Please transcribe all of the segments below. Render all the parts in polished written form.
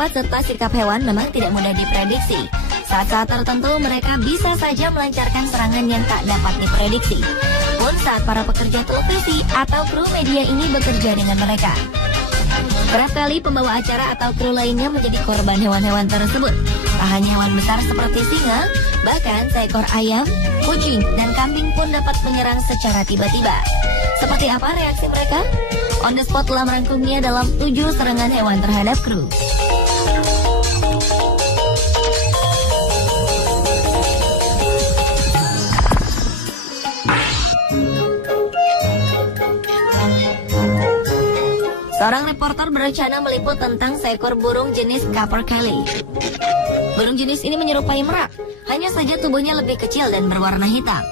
sifat serta sikap hewan memang tidak mudah diprediksi. Saat-saat tertentu mereka bisa saja melancarkan serangan yang tak dapat diprediksi. Pun saat para pekerja televisi atau kru media ini bekerja dengan mereka. Kerap kali pembawa acara atau kru lainnya menjadi korban hewan-hewan tersebut. Tak hanya hewan besar seperti singa, bahkan seekor ayam, kucing, dan kambing pun dapat menyerang secara tiba-tiba. Seperti apa reaksi mereka? On the Spot telah merangkumnya dalam 7 serangan hewan terhadap kru. Seorang reporter berencana meliput tentang seekor burung jenis capercaillie. Burung jenis ini menyerupai merak, hanya saja tubuhnya lebih kecil dan berwarna hitam.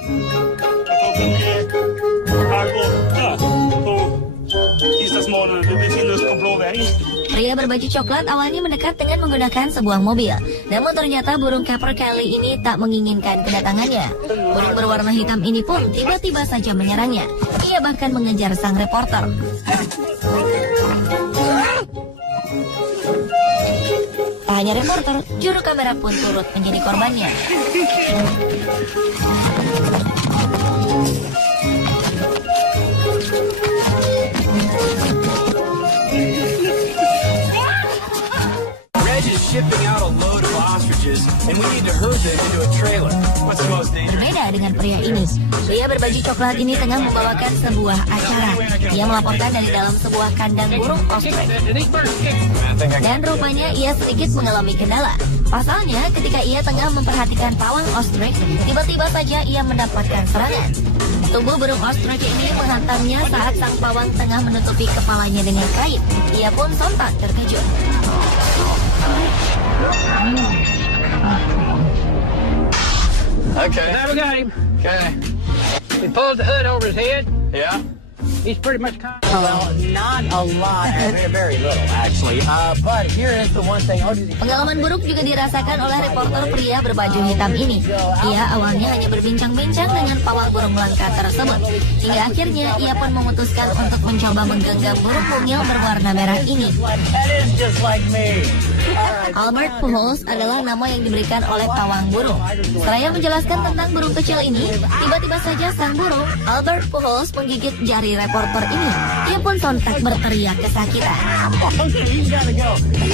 Pria berbaju coklat awalnya mendekat dengan menggunakan sebuah mobil. Namun ternyata burung capercaillie ini tak menginginkan kedatangannya. Burung berwarna hitam ini pun tiba-tiba saja menyerangnya. Ia bahkan mengejar sang reporter. Tak hanya reporter, juru kamera pun turut menjadi korbannya. Berbeda dengan pria ini. Pria berbaju coklat ini tengah membawakan sebuah acara. Ia melaporkan dari dalam sebuah kandang burung ostrich. Dan rupanya ia sedikit mengalami kendala. Pasalnya ketika ia tengah memperhatikan pawang ostrich, tiba-tiba saja ia mendapatkan serangan. Tubuh burung ostrich ini menghantamnya saat sang pawang tengah menutupi kepalanya dengan kain. Ia pun sontak terkejut. Okay. Now we got him. Okay. We pulled the hood over his head. Yeah. He's pretty much calm. Well, not a lot, very little actually. But here is the one thing. Pengalaman buruk juga dirasakan oleh reporter pria berbaju hitam ini. Ia awalnya hanya berbincang-bincang dengan pawang burung langka tersebut. Hingga akhirnya ia pun memutuskan untuk mencoba menggenggam burung mungil berwarna merah ini. Albert Pujols adalah nama yang diberikan oleh pawang burung. Seraya menjelaskan tentang burung kecil ini, tiba-tiba saja sang burung, Albert Pujols, menggigit jari reporter ini. Ia pun sontak berteriak kesakitan.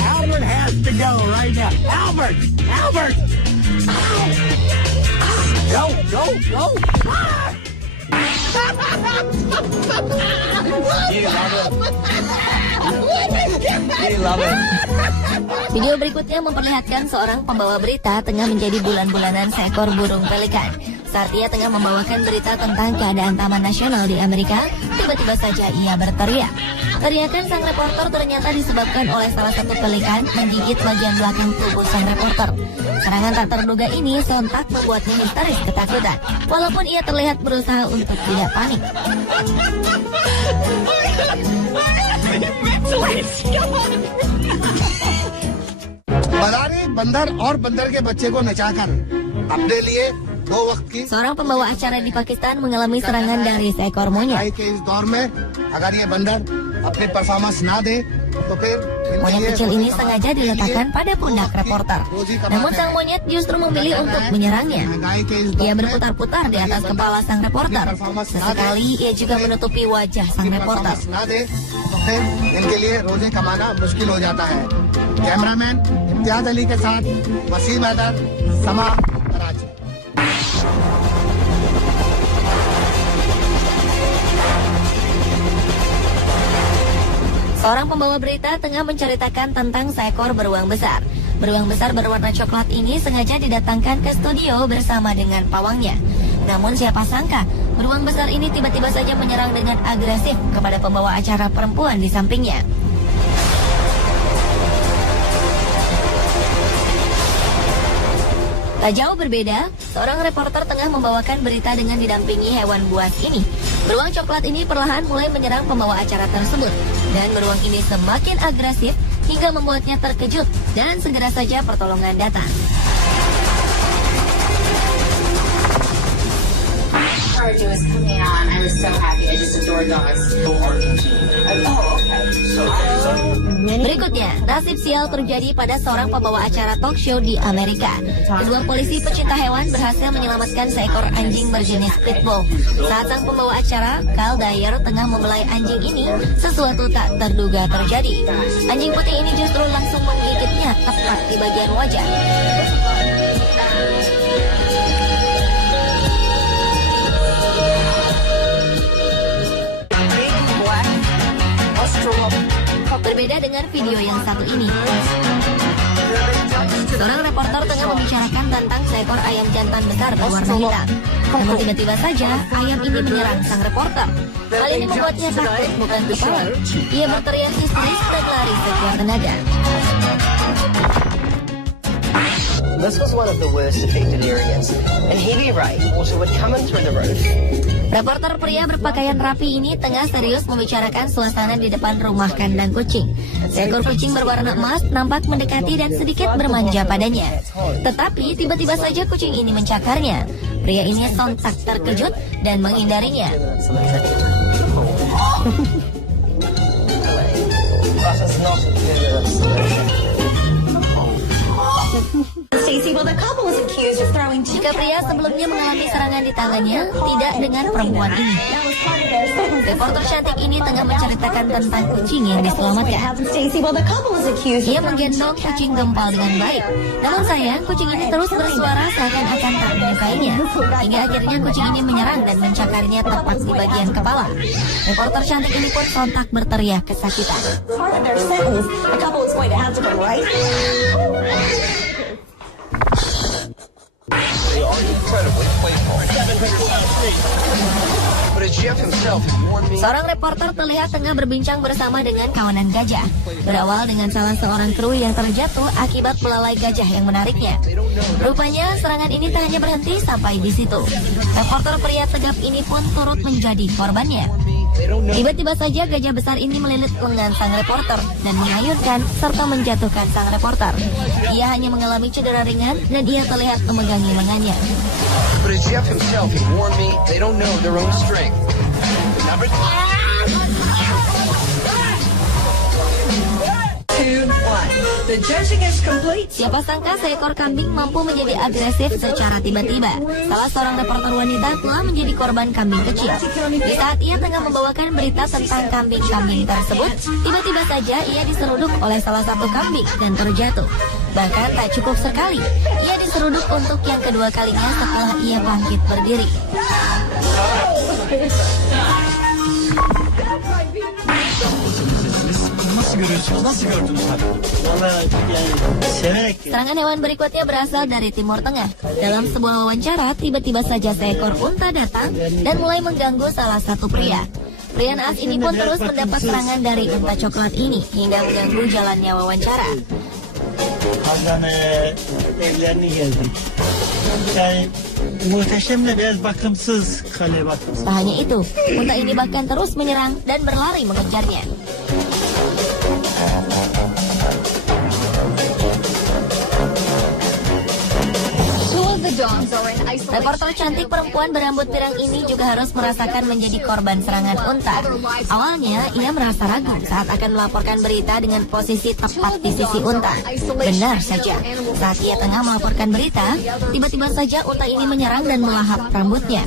Albert has to go right now. Albert! Albert! Go, go, go! Video berikutnya memperlihatkan seorang pembawa berita tengah menjadi bulan-bulanan seekor burung pelikan. Saat ia tengah membawakan berita tentang keadaan Taman Nasional di Amerika, tiba-tiba saja ia berteriak. Teriakan sang reporter ternyata disebabkan oleh salah satu pelikan menggigit bagian belakang tubuh sang reporter. Serangan tak terduga ini sontak membuatnya histeris ketakutan, walaupun ia terlihat berusaha untuk tidak panik. बाजारी बंदर और बंदर के बच्चे को नचाकर अपने लिए 2 वक्त की Seorang pembawa acara di Pakistan mengalami serangan dari seekor monyet. के इस दौर में अगर ये बंदर अपनी परफॉर्मेंस ना दे तो फिर Monyet kecil ini sengaja diletakkan pada pundak reporter. Namun sang monyet justru memilih untuk menyerangnya. Ia berputar-putar di atas kepala sang reporter. Sesekali ia juga menutupi wajah sang reporter. ना दे तो फिर इनके लिए रोजे कमाना मुश्किल हो जाता है। कैमरामैन इम्तियाज अली के साथ वसीम हैदर, समा, Karachi. Seorang pembawa berita tengah menceritakan tentang seekor beruang besar. Beruang besar berwarna coklat ini sengaja didatangkan ke studio bersama dengan pawangnya. Namun siapa sangka, beruang besar ini tiba-tiba saja menyerang dengan agresif kepada pembawa acara perempuan di sampingnya. Tak jauh berbeda, seorang reporter tengah membawakan berita dengan didampingi hewan buas ini. Beruang coklat ini perlahan mulai menyerang pembawa acara tersebut. Dan beruang ini semakin agresif hingga membuatnya terkejut dan segera saja pertolongan datang. Was coming on. I was so happy. I just adore dogs. Oh, okay. Berikutnya, nasib sial terjadi pada seorang pembawa acara talk show di Amerika. Kedua polisi pecinta hewan berhasil menyelamatkan seekor anjing berjenis pitbull. Saat sang pembawa acara, Carl Dyer, tengah membelai anjing ini, sesuatu tak terduga terjadi. Anjing putih ini justru langsung menggigitnya tepat di bagian wajah. Berbeda dengan video yang satu ini. Seorang reporter tengah membicarakan tentang seekor ayam jantan besar berwarna hitam. Namun tiba-tiba saja ayam ini menyerang sang reporter. Hal ini membuatnya takut bukan kepala. Ia berteriak histeris dan lari sekuat tenaga. This was one of the worst affected areas, and heavy rain water would come in through the roof. Reporter pria berpakaian rapi ini tengah serius membicarakan suasana di depan rumah kandang kucing. Seekor kucing berwarna emas nampak mendekati dan sedikit bermanja padanya. Tetapi tiba-tiba saja kucing ini mencakarnya. Pria ini sontak terkejut dan menghindarinya. Jika pria sebelumnya mengalami serangan di tangannya, tidak dengan perempuan ini. Reporter cantik ini tengah menceritakan tentang kucing yang diselamatkan. Ia menggendong kucing gempal dengan baik. Namun sayang, kucing ini terus bersuara seakan-akan tak menyukainya. Hingga akhirnya kucing ini menyerang dan mencakarnya tepat di bagian kepala. Reporter cantik ini pun sontak berteriak kesakitan. Seorang reporter terlihat tengah berbincang bersama dengan kawanan gajah. Berawal dengan salah seorang kru yang terjatuh akibat belalai gajah yang menariknya. Rupanya serangan ini tak hanya berhenti sampai di situ. Reporter pria tegap ini pun turut menjadi korbannya. Tiba-tiba saja gajah besar ini melilit lengan sang reporter dan mengayunkan serta menjatuhkan sang reporter. Ia hanya mengalami cedera ringan dan ia terlihat memegangi lengannya. But as Jeff himself had warned me, they don't know their own strength. Number 2, 1. The judging is complete. Siapa sangka seekor kambing mampu menjadi agresif secara tiba-tiba. Salah seorang reporter wanita telah menjadi korban kambing kecil. Di saat ia tengah membawakan berita tentang kambing-kambing tersebut, tiba-tiba saja ia diseruduk oleh salah satu kambing dan terjatuh. Bahkan tak cukup sekali, ia diseruduk untuk yang kedua kalinya setelah ia bangkit berdiri. Serangan hewan berikutnya berasal dari Timur Tengah. Dalam sebuah wawancara, tiba-tiba saja seekor unta datang dan mulai mengganggu salah satu pria. Pria naas ini pun terus mendapat serangan dari unta coklat ini hingga mengganggu jalannya wawancara. Evlerini gezdim. Yani muhteşemle biraz bakımsız kale bakımsız. Tak hanya itu, unta ini bahkan terus menyerang dan berlari mengejarnya. Reporter cantik perempuan berambut pirang ini juga harus merasakan menjadi korban serangan unta. Awalnya, ia merasa ragu saat akan melaporkan berita dengan posisi tepat di sisi unta. Benar saja, saat ia tengah melaporkan berita, tiba-tiba saja unta ini menyerang dan melahap rambutnya.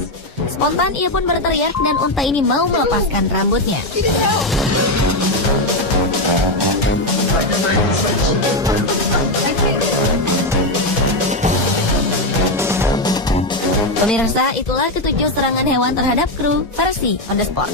Spontan ia pun berteriak dan unta ini mau melepaskan rambutnya. Pemirsa, itulah ketujuh serangan hewan terhadap kru versi On The Spot.